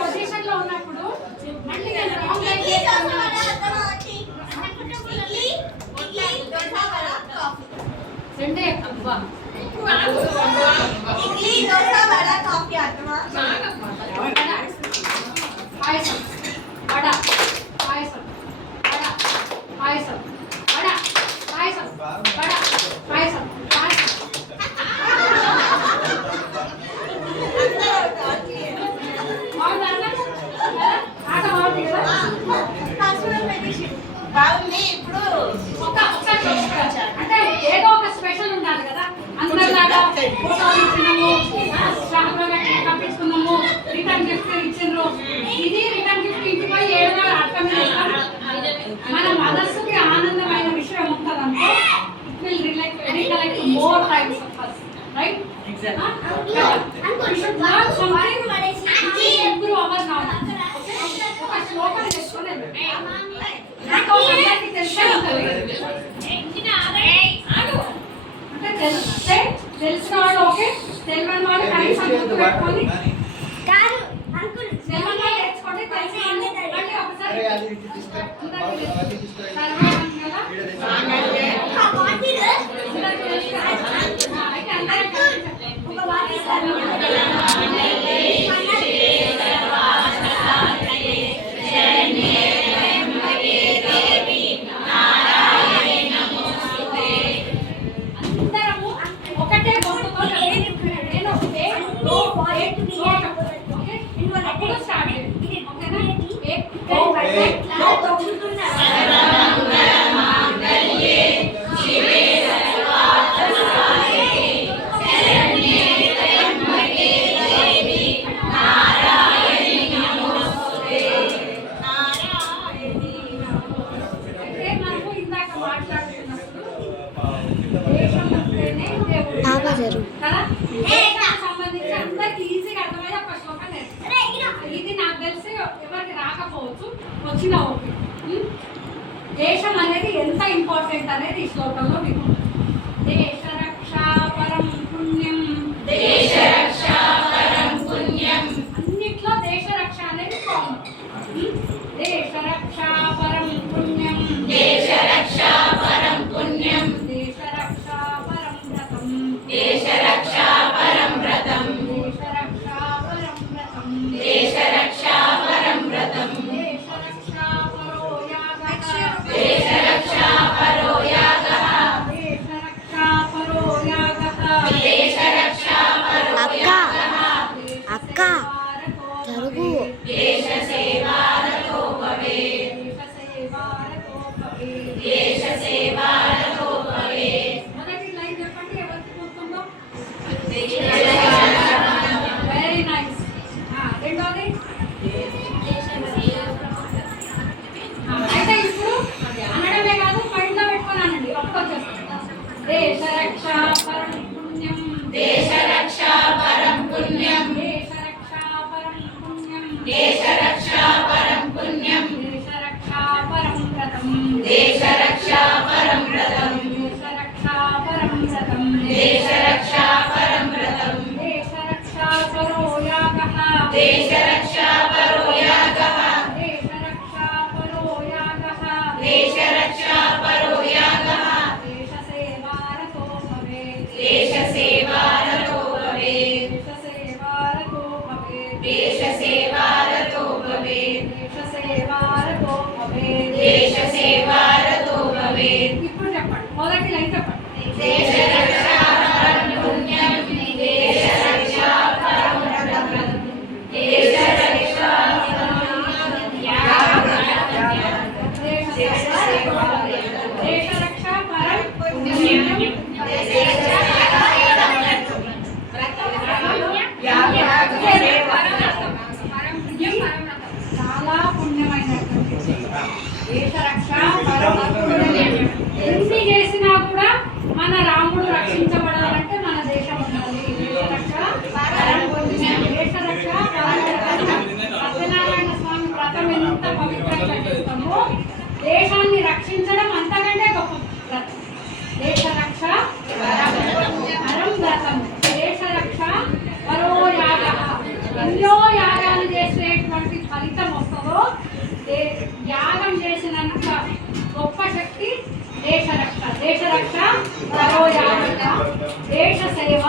Position లో ఉన్నప్పుడు మళ్ళీ సండే పాయసం వడ పాయసం వడ పాయసం వడ పాయసం వడ పాయసం బాగుంది. ఇప్పుడు అంటే ఏదో ఒక స్పెషల్ ఉండాలి కదా. అందరిలాగా ఫోటోలు ఇచ్చినాము, పంపించుకున్నాము, రిటర్న్ గిఫ్ట్ ఇచ్చిండ్రు. ఇది రిటర్న్ గిఫ్ట్ ఇంటికి పోయి ఏదో అర్థం చేస్తాం. మన మనస్సుకి ఆనందమైన విషయం ఉంటుందనుకో, it will recollect more times of us, right? We should learn something to improve our knowledge. ఒక శ్లోకం నేర్చుకోలేదు. అంటే తెలిసిన వాళ్ళు ఓకే, తెలియని వాళ్ళు కనీసం గుర్తు పెట్టుకొని తెలియని వాళ్ళు నేర్చుకోండి, తెలిసిన వాళ్ళు ఒకసారి సంబంధించి అందరికి ఈజీగా అర్థమయ్యే ఒక శ్లోకం నేర్చుకుంటాం. ఇది నాకు తెలిసి ఎవరికి రాకపోవచ్చు, వచ్చినా ఓకే. దేశం అనేది ఎంత ఇంపార్టెంట్ అనేది ఈ శ్లోకంలో మీకు దేశ రక్షా పరం పుణ్యం, దేశ రక్షా పరం పుణ్యం. అన్నిట్లో దేశ రక్ష అనేది కామన్. దేశ రక్షా పరం పుణ్యం, దేశ రక్షా పరం పుణ్యం, దేశ రక్షా పరం వ్రతం, దేశ రక్షా పరం వ్రతం, దేశ రక్షా పరం వ్రతం, దేశ రక్షా పరం వ్రతం, దేశ రక్షా పరో యాగః, దేశ రక్షా పరో యాగః, దేశ రక్షా పరో యాగః, దేశ రక్షా పరో యాగః. అక్క జరుగు. దేశ సేవారతో భవే, దేశ సేవారతో భవే, దేశ సేవారతో భవే. మొదటి లైన్ చెప్పండి, ఎవరికి గుర్తుందో? Very nice. రెండోది అయితే ఇప్పుడు అనడమే కాదు, మైండ్లో పెట్టుకొని అనండి, అప్పుడు వచ్చేస్తాం. దేశ రక్షా పరం పుణ్యం, దేశ రక్షా పరం పుణ్యం, దేశ రక్షా పరం పుణ్యం, దేశ రక్షా పరం పుణ్యం, దేశ రక్షా పరం వ్రతం, దేశ రక్షా పరం వ్రతం, దేశ రక్షా పరం వ్రతం, దేశ రక్షా పరం వ్రతం, దేశ రక్షా పరో యాగః, దేశ రక్షా పరో యాగః, దేశ రక్షా పరో యాగః, దేశ రక్షా పరో యాగః, దేశ సేవారతో భవే, దేశ సేవారతో భవే, దేశ సేవారతో భవే, దేశ సేవారతో భవే, దేశ సేవారతో భవే, దేశ సేవారతో భవే. ఇప్పుడు చెప్పండి, మొదటి లైన్ చెప్పండి. దేశ రక్షా పరం పుణ్యం, దేశ రక్షా పరం వ్రతం, దేశ రక్షా దేశ రక్షా పరం పుణ్యం, చాలా పుణ్యమైనటువంటి దేశ రక్ష పరం పుణ్యం. ఎన్ని చేసినా కూడా మన రాముడు రక్షించబడాలంటే మన దేశం ఉండాలి. దేశ రక్ష పరం పుణ్యం, దేశ రక్ష పరం. సత్యనారాయణ స్వామి వ్రతం ఎంత ఎన్నో యాగాలు చేసేటువంటి ఫలితం వస్తుందో యాగం చేసినంత గొప్ప శక్తి దేశ రక్ష పరో యాగ దేశ సేవ